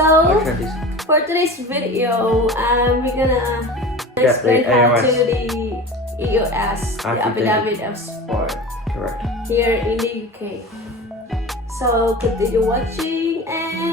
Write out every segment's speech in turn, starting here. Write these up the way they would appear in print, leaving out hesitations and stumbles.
So, trendies. for today's video, we're gonna explain the how AOS. to do the AOS, the Affidavit of Support, Correct. here in the UK. So, continue watching and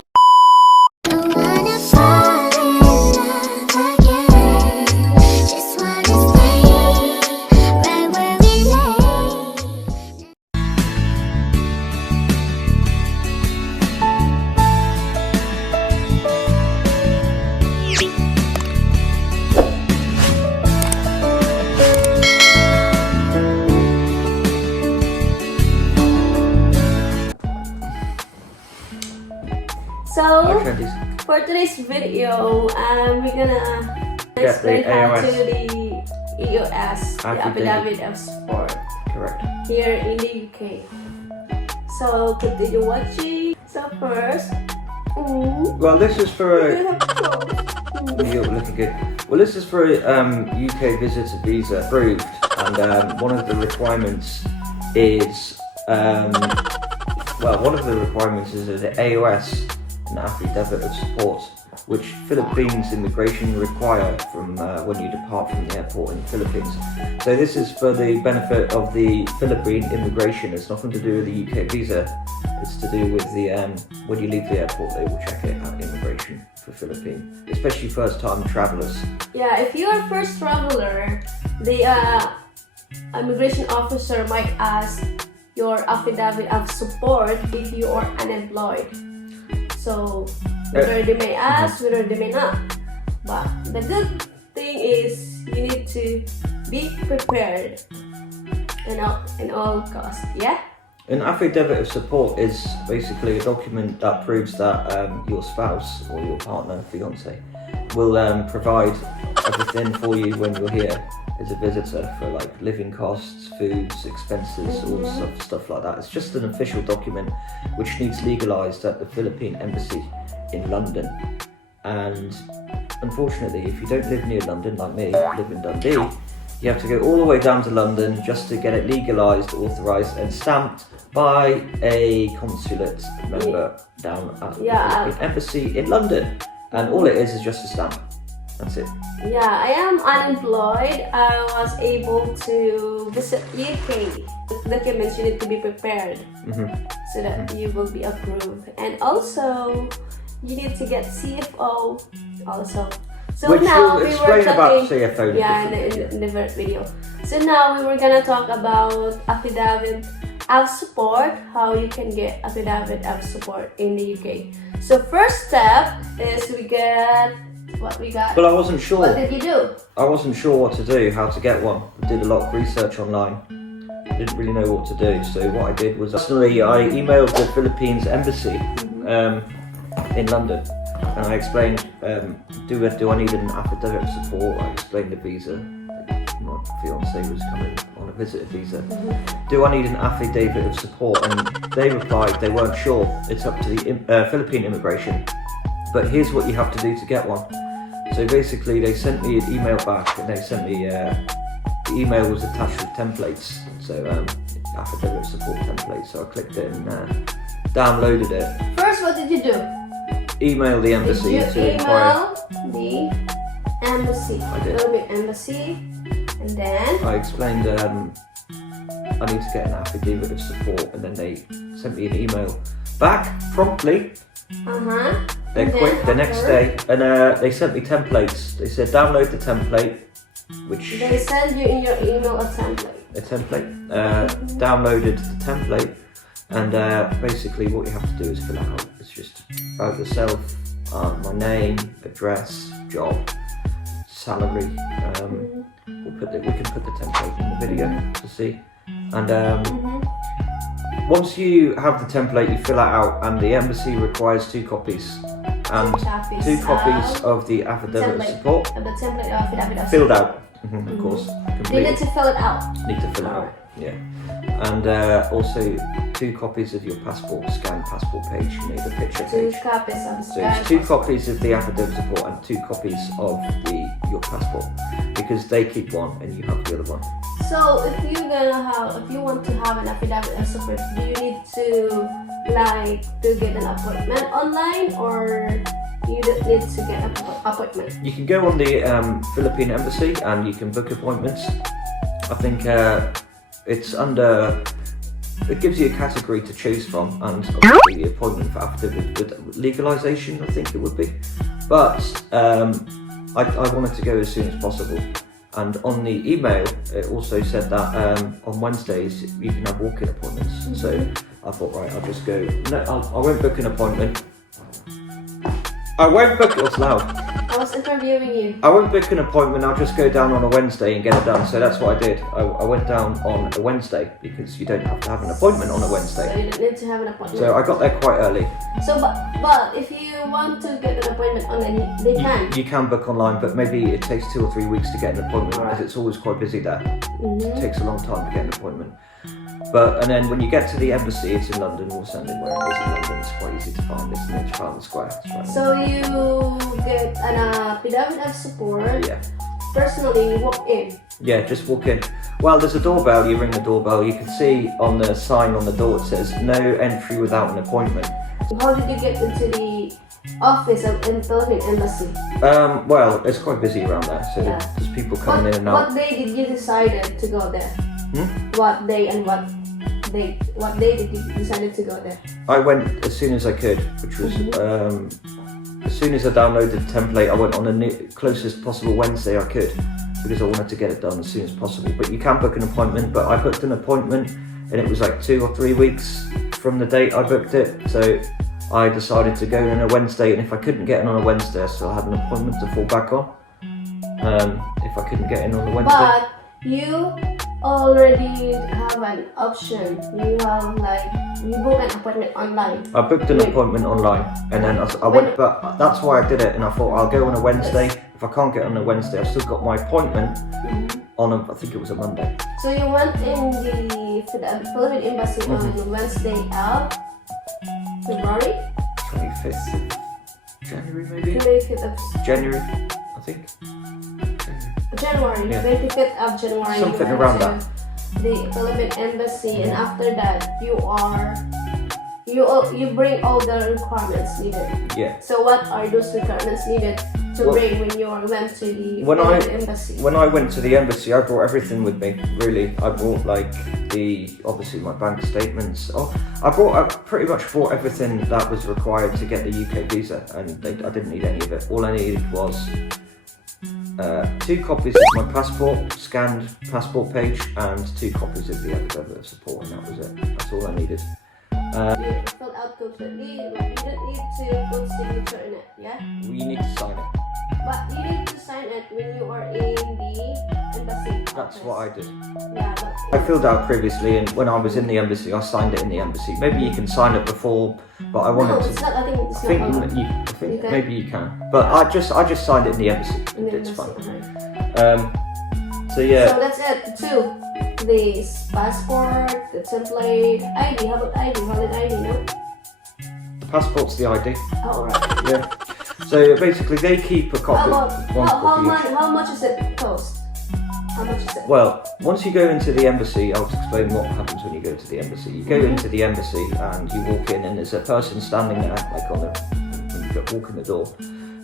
so, Trendies. for today's video, we're gonna explain the how AOS. to do the AOS, the Affidavit of Support, Correct. here in the UK. So, continue watching. So, first, Well, this is for a... You're looking good. Well, this is for a UK visitor visa approved, and one of the requirements is one of the requirements is the AOS, an affidavit of support, which Philippines immigration require from when you depart from the airport in the Philippines. So this is for the benefit of the Philippine immigration. It's nothing to do with the UK visa. It's to do with the when you leave the airport, they will check it at immigration for Philippines, especially first-time travellers. yeah, if you're a first traveler, the immigration officer might ask your affidavit of support if you are unemployed. So, whether they may ask, whether they may not. But the good thing is you need to be prepared in all costs, yeah? An affidavit of support is basically a document that proves that your spouse or your partner, fiance, will provide everything for you when you're here as a visitor, for like living costs, foods, expenses, all stuff like that. It's just an official document which needs legalised at the Philippine Embassy in London. And unfortunately, if you don't live near London, like me, live in Dundee, you have to go all the way down to London just to get it legalised, authorised and stamped by a consulate member down at the Philippine Embassy in London. And all it is just a stamp. That's it. Yeah, I am unemployed. I was able to visit UK. The documents you need to be prepared so that you will be approved. And also, you need to get CFO also. So Which now we'll we were explain about talking, CFO in the first video. So now we were gonna talk about affidavit of support, how you can get affidavit of support in the UK. So first step is we get what we got. Well, I wasn't sure. What did you do? I wasn't sure what to do, how to get one. I did a lot of research online. I didn't really know what to do. So what I did was, personally, I emailed the Philippines Embassy in London. And I explained, do I need an affidavit of support? I explained the visa. My fiance was coming on a visitor visa. Do I need an affidavit of support? And they replied they weren't sure. It's up to the Philippine immigration. But here's what you have to do to get one. So basically, they sent me an email back, and they sent me the email was attached with templates. So affidavit of support template. So I clicked it and downloaded it. First, what did you do? Email the embassy Did you to inquire. email the embassy? I did. Philippine Embassy, and then I explained I need to get an affidavit of support, and then they sent me an email back promptly. They're quick the next day, and they sent me templates. They said download the template, which they send you in your email a template. Downloaded the template, and basically what you have to do is fill it out. It's just about yourself, my name, address, job, salary. We can put the template in the video to see. And once you have the template, you fill it out, and the embassy requires 2 copies. And 2 copies of the affidavit of support. Of the template of affidavit of Filled support. out, of course. You Completely. need to fill it out. Need to fill it out, yeah. And also 2 copies of your passport, scanned passport page. You need a picture 2 page. copies of the So it's 2 copies of the affidavit of support and 2 copies of your passport, because they keep one and you have the other one. So if you want to have an affidavit of support, do you need to like to get an appointment online, or you don't need to get an appointment? You can go on the Philippine Embassy and you can book appointments. I think it's under. It gives you a category to choose from, and obviously the appointment for affidavit with legalisation, I think it would be. But I wanted to go as soon as possible. And on the email, it also said that on Wednesdays you can have walk-in appointments. So I thought, right, I'll just go. No, I won't book an appointment. I won't book it. What's loud? I was interviewing you. I won't book an appointment. I'll just go down on a Wednesday and get it done. So that's what I did. I went down on a Wednesday because you don't have to have an appointment on a Wednesday. So you don't need to have an appointment. So I got there quite early. So, but if you want to get an appointment online, they can. You can book online, but maybe it takes 2 or 3 weeks to get an appointment because it's always quite busy there. It takes a long time to get an appointment. And then when you get to the embassy, it's in London. We'll send it where it is in London. It's quite easy to find. It's near Trafalgar Square. It's right. So you get an affidavit of support. Yeah. Personally, walk in. Yeah, just walk in. Well, there's a doorbell. You ring the doorbell. You can see on the sign on the door it says no entry without an appointment. How did you get into the office of the Philippine Embassy? Well, it's quite busy around there, so there's people coming in and out. What day did you decide to go there? What day and what day did you decide to go there? I went as soon as I could, which was as soon as I downloaded the template. I went on the closest possible Wednesday I could because I wanted to get it done as soon as possible. But you can book an appointment. But I booked an appointment, and it was like 2 or 3 weeks from the date I booked it. So I decided to go on a Wednesday, and if I couldn't get in on a Wednesday, I still had an appointment to fall back on. If I couldn't get in on a Wednesday. But you already have an option. You have you book an appointment online. I booked an appointment online, and then I went, but that's why I did it. And I thought I'll go on a Wednesday. If I can't get on a Wednesday, I've still got my appointment on I think it was a Monday. So you went in the Philippine Embassy on Wednesday of February? 25th of January, maybe? 25th of January, I think. January, Yeah. 25th of January. Something you went around to that. The Philippine Embassy, and after that, you bring all the requirements needed. Yeah. So what are those requirements needed to bring when you went to the Philippine Embassy? When I went to the embassy, I brought everything with me. Really, I brought obviously my bank statements. I pretty much brought everything that was required to get the UK visa, and I didn't need any of it. All I needed was 2 copies of my passport, scanned passport page, and 2 copies of the affidavit of support, and that was it. That's all I needed. You fill out completely, but you don't need to put signature in it, yeah? You need to sign it. But you need to sign it when you are in the embassy. That's what I did. Yeah, I filled out previously, and when I was in the embassy, I signed it in the embassy. Maybe you can sign it before, but I wanted to. It's not. I think it's I think, not allowed. I think You can? maybe you can, but I just signed it in the embassy. In the It's fine. embassy, So yeah. So that's it. 2. The passport, the template, ID. How about ID? Valid ID, no? The passport's the ID. Oh, right. Yeah. So basically, they keep a copy. How much is it cost? How much is it? Well, once you go into the embassy, I'll explain what happens when you go to the embassy. You go into the embassy and you walk in, and there's a person standing there, like when you walk in the door,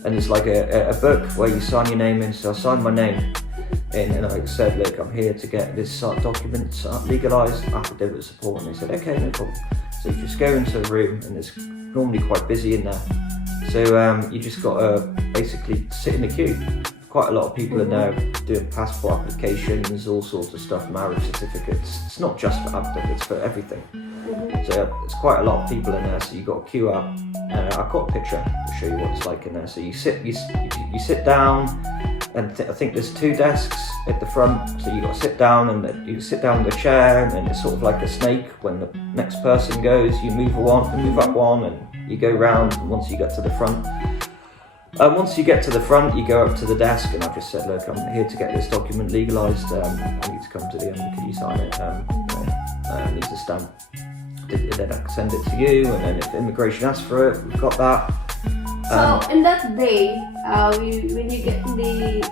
and it's like a book where you sign your name in. So I signed my name in, and I said, look, I'm here to get this document legalised, affidavit of support, and they said, okay, no problem. So you just go into a room, and it's normally quite busy in there. So you just got to basically sit in the queue. Quite a lot of people are now doing passport applications, all sorts of stuff, marriage certificates. It's not just for affidavits, it's for everything. So it's quite a lot of people in there, so you've got to queue up. I've got a picture to show you what it's like in there. So you sit down, and I think there's 2 desks at the front, so you've got to sit down, and you sit down in the chair, and then it's sort of like a snake. When the next person goes, you move up one, and you go round, and once you get to the front, you go up to the desk, and I just said, look, I'm here to get this document legalised. I need to come to the end. Can you sign it? I need to stamp. Then I can send it to you, and then if immigration asks for it, we've got that. So in that day, when you get the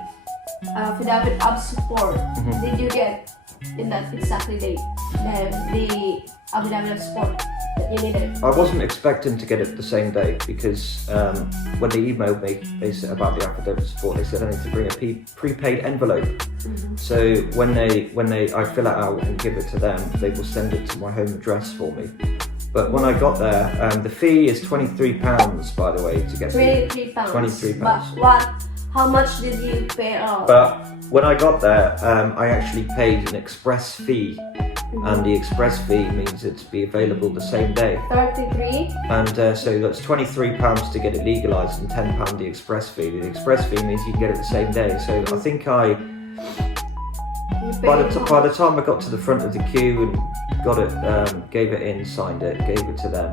affidavit of support, did you get in that exactly date the affidavit of support? that you needed? I wasn't expecting to get it the same day because when they emailed me, they said about the affidavit support. They said I need to bring a prepaid envelope. So when I fill it out and give it to them, they will send it to my home address for me. But when I got there, the fee is £23, by the way, to get £23. £23. But how much did you pay off? But when I got there, I actually paid an express fee. And the express fee means it to be available the same day. 33. And so that's £23 to get it legalised and £10 the express fee. The express fee means you can get it the same day. So I think by the time I got to the front of the queue and got it, gave it in, signed it, gave it to them,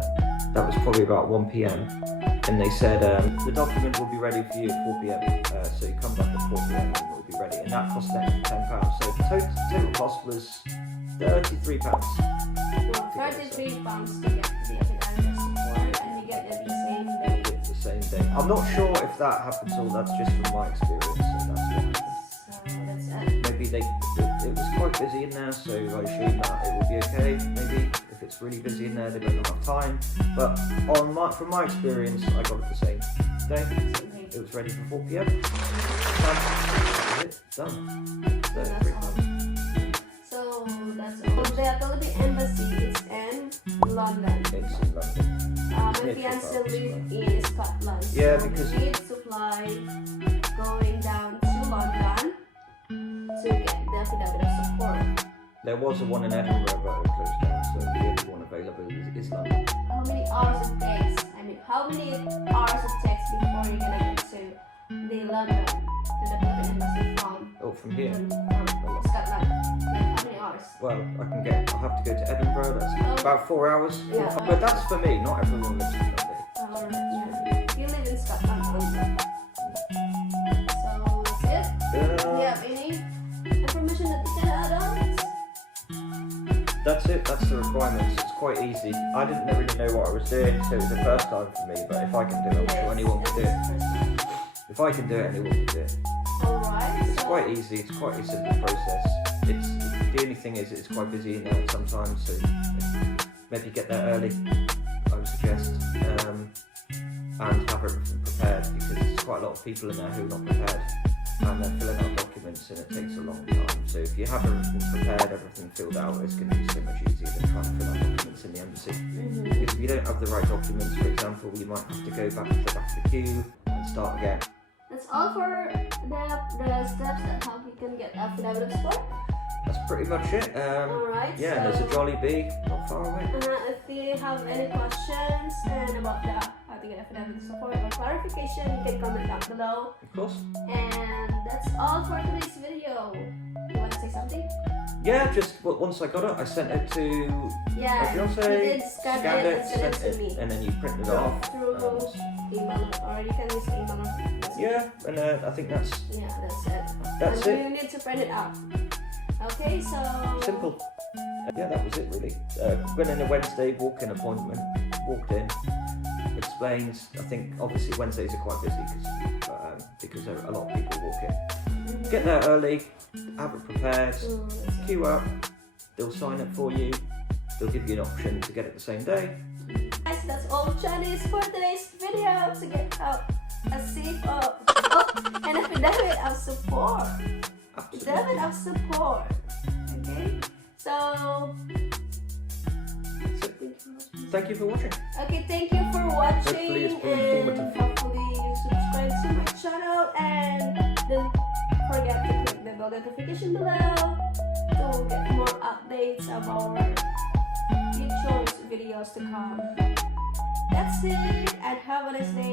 that was probably about 1 p.m. And they said the document will be ready for you at 4 p.m. So you come back at 4 p.m. and it will be ready. And that cost an extra £10. So the total cost was £33. Well, £33 to get the affidavit of support, and you get it the same day. It's the same day. I'm not sure if that happens or that's just from my experience. So that's what happened. So that's it. Maybe it was quite busy in there, so I assume that it will be okay. Maybe if it's really busy in there, they don't have time. But from my experience, I got it the same day. It was ready for 4 p.m. Done. £33. So that's all. The Philippine Embassy is in London. It's in London. My fiance lives in Scotland. Yeah, so because we need to fly going down to London to get the affidavit of support. there was a one in Edinburgh, but it closed down. So the only one available is London. How many hours it takes? I mean, how many hours it takes before you're gonna get to the London, to the Philippine Embassy From here. from Scotland? Like how many hours? Well, I'll have to go to Edinburgh. That's about 4 hours. Yeah. But that's for me. Not everyone lives in London. Yeah. You live in Scotland only. So that's it. Do you have any information that you can add on? That's it. That's the requirements. It's quite easy. I didn't really know what I was doing, so it was the first time for me. But if I can do it, I'm sure anyone can do it. If I can do it, anyone can do it. Alright. It's quite easy. It's quite a simple process. The only thing is it's quite busy in there sometimes, so maybe get there early, I would suggest, and have everything prepared, because there's quite a lot of people in there who are not prepared, and they're filling out documents and it takes a long time. So if you have everything prepared, everything filled out, it's going to be so much easier than trying to fill out documents in the embassy. Because if you don't have the right documents, for example, you might have to go back to the back of the queue and start again. That's all for the steps that how you can get affidavit of support. That's pretty much it. Alright. Yeah, so, there's a Jollibee not far away. if you have any questions and about the how to get affidavit of support or clarification, you can comment down below. Of course. And that's all for today's video. You want to say something? Yeah, just once I got it, I sent it to Yeah, my fiance, you did scan it and send it to me. and then you print it off. Through email, or you can use email. Yeah, and I think that's it. That's and it. you need to print it out. Okay, so simple. Yeah, that was it really. Went in a Wednesday walk-in appointment, walked in, explains. I think obviously Wednesdays are quite busy because a lot of people walk in. Get there early, have it prepared, queue up, they'll sign it for you, they'll give you an option to get it the same day. Guys, that's all Chinese for today's video to get out a safe and affidavit of support. Affidavit of support. Okay, so thank you for watching. okay, thank you for watching. Hopefully it's been and informative. hopefully you subscribe to my channel and don't forget to click the bell notification below to get more updates of our future videos to come. That's it, and have a nice day.